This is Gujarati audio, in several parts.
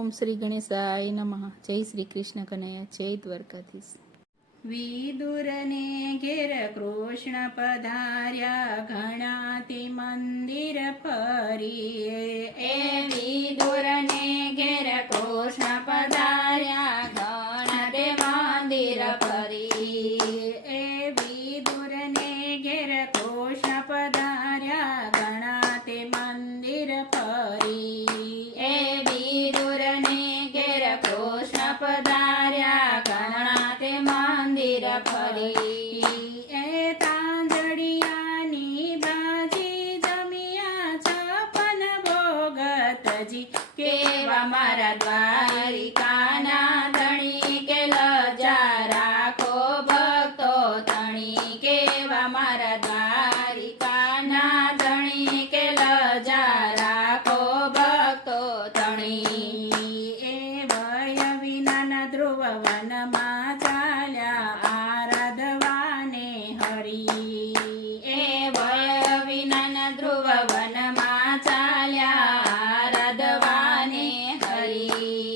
ઓમ શ્રી ગણેશાય નમઃ. જય શ્રી કૃષ્ણ કનૈયા, જય દ્વારકાધીશ. વિદુરને ઘેર કૃષ્ણ પધાર્યા, ઘણા તે મંદિર ફરી. એ વિદુરને ઘેર કૃષ્ણ પધાર્યા, ઘણા તે મંદિર ફરી. એ વિદુરને ઘેર કૃષ્ણ પધાર્યા, ઘણા તે મંદિર ફરી. એ વિદુરને ઘેર કૃષ્ણ પધાર્યા, ઘણા તે મંદિર ફરી. એ તાંજડિયાની ભાજી જમ્યા, 56 ભોગતજી કેવા મારા દ્વારિકાના ધણી, કે લજા રાખો ભક્તો તણી. કેવા મારા દ્વારિકાના ધણી, કે લજા રાખો ભક્તો તણી. એ વય વિનાના ધ્રુવ વનમાં ચાલ્યા, આરાધવાને હરી. એ વય વિનાના ધ્રુવ વનમાં ચાલ્યા, આરાધવાને હરી.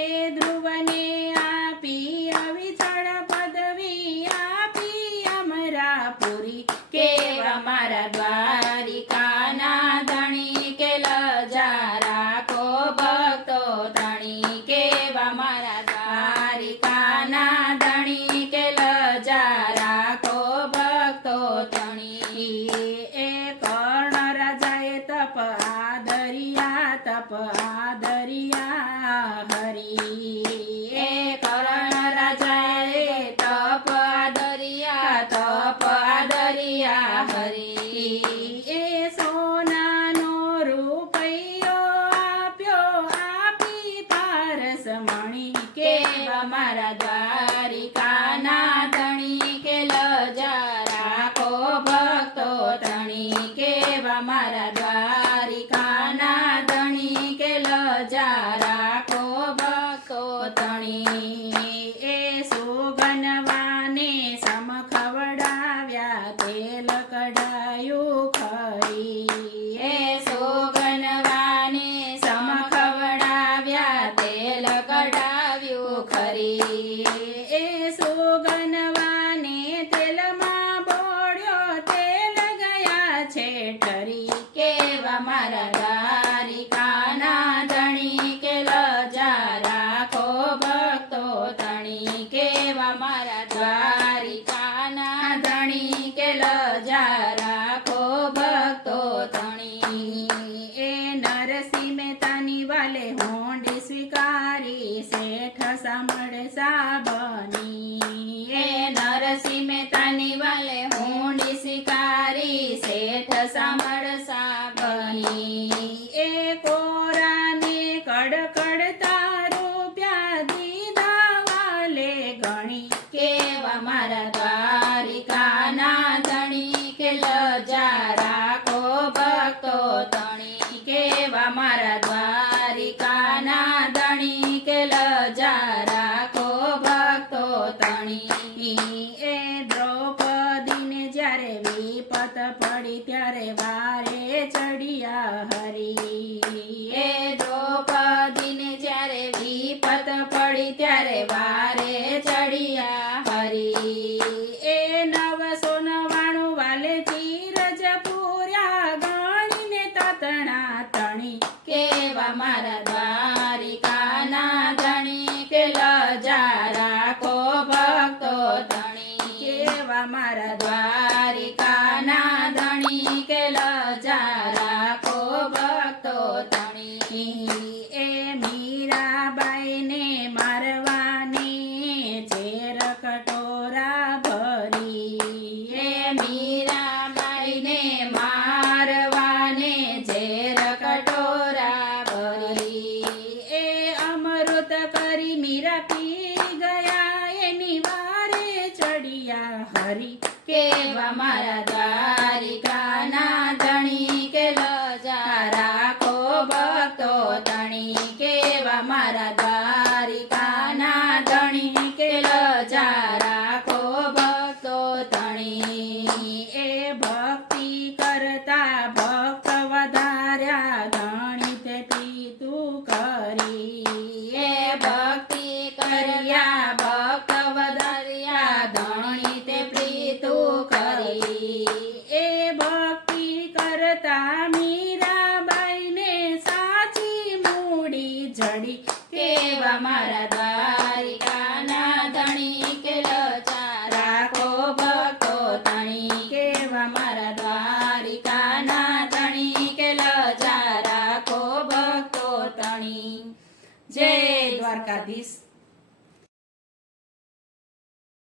એ ધ્રુવને આપી અવિચળ પદવી, આપી અમરાપુરી. કેવા મારા દ્વારિકાના ધણી, કે લજા રાખો ભક્તો તણી. કેવા મારા દ્વારિકાના ધણી, કે લજા રાખો ભક્તો તણી. એ કર્ણ રાજાએ તપ આદરિયા, તપ આદરિયા હરી. એ કર્ણ રાજાએ તપ આદરિયા, તપ આદરિયા હરી. એ સોનાનો રૂપૈયો આપ્યો, આપી પારસમણી. કેવા મારા દ્વારિકાના ધણી, કે લજા રાખો ભક્તો તણી. કેવા મારા દ્વારિકાના ધણી, કે લજા રાખો ભક્તો તણી. એ સુગનવાને સમ ખવડાવ્યા, તેલ કઢાયું ખરી. એ સોગનવાને સમ ખવડાવ્યા, તેલ કઢાવ્યું ખરી. એ સુગનવાને તેલમાં બોળ્યો, તેલ ગયા છે ઠરી. કેવા મારા દ્વારિકાના ધણી, કે લજા રાખો ભક્તો તણી. કેવા મારા દ્વારિકાના ધણી, કે લજા રાખો ભક્તો તણી. એ નરસિંહ મહેતાની વાલે હોંડી સ્વીકારી, શેઠ સાંભળે સાબની. એ નરસિંહ મહેતાની વાલે હુંડી સ્વીકારી, શેઠ સાંભળ સાબની. એ કોરાને કડકડતા રૂપિયા દીધા વાલે ગણી. કેવા મારા દ્વારિકાના ધણી, કે લજા રાખો ભક્તો તણી. કેવા મારા દ્વારિકાના ધણી, કે લજા રાખો ભક્તો તણી. એ દ્રૌપદીને જ્યારે વિપત પડી, ત્યારે વારે ચડિયા હરી. એ દ્રૌપદીને જ્યારે વિપત પડી, ત્યારે વારે ચડિયા હરી. એ 999 વાલે ચીરજ પૂર્યા, ગણીને તાતણા તણી. કેવા મારા દ્વારિકાના ધણી, કે લજા રાખો ભક્તો તણી. કેવા મારા દ્વારિકાના ધણી, કે લજા રાખો ભક્તો તણી. એ મીરાબાઈને મારવાને ઝેર કટોરા ભરી. એ મીરાબાઈને મારવાને ઝેર કટોરા ભરી. એ અમૃત કરી મીરા પી ગયા, એની વારે ચડિયા હરી. કેવા મારા દ્વારિકાના ધણી, કે લજા રાખો ભક્તો તણી. કેવા મારા દ્વારિકાના ધણી, કે લજા રાખો ભક્તો તણી. એ ભક્તિ કરતા ભક્ત વધાર્યા, ધણી તે પીતું કરી. કર્યા ભક્ત વધાર્યા ધણી તે પ્રીતું કરી એ ભક્તિ કરતા મીરાબાઈને સાચી મૂડી જડી કેવા મારા દ્વારિકાના ધણી કે લચાર રાખો ભક્તો તણી કેવા મારા દ્વારિકાના ધણી કે લચાર રાખો ભક્તો તણી જય દ્વારકાધીશ.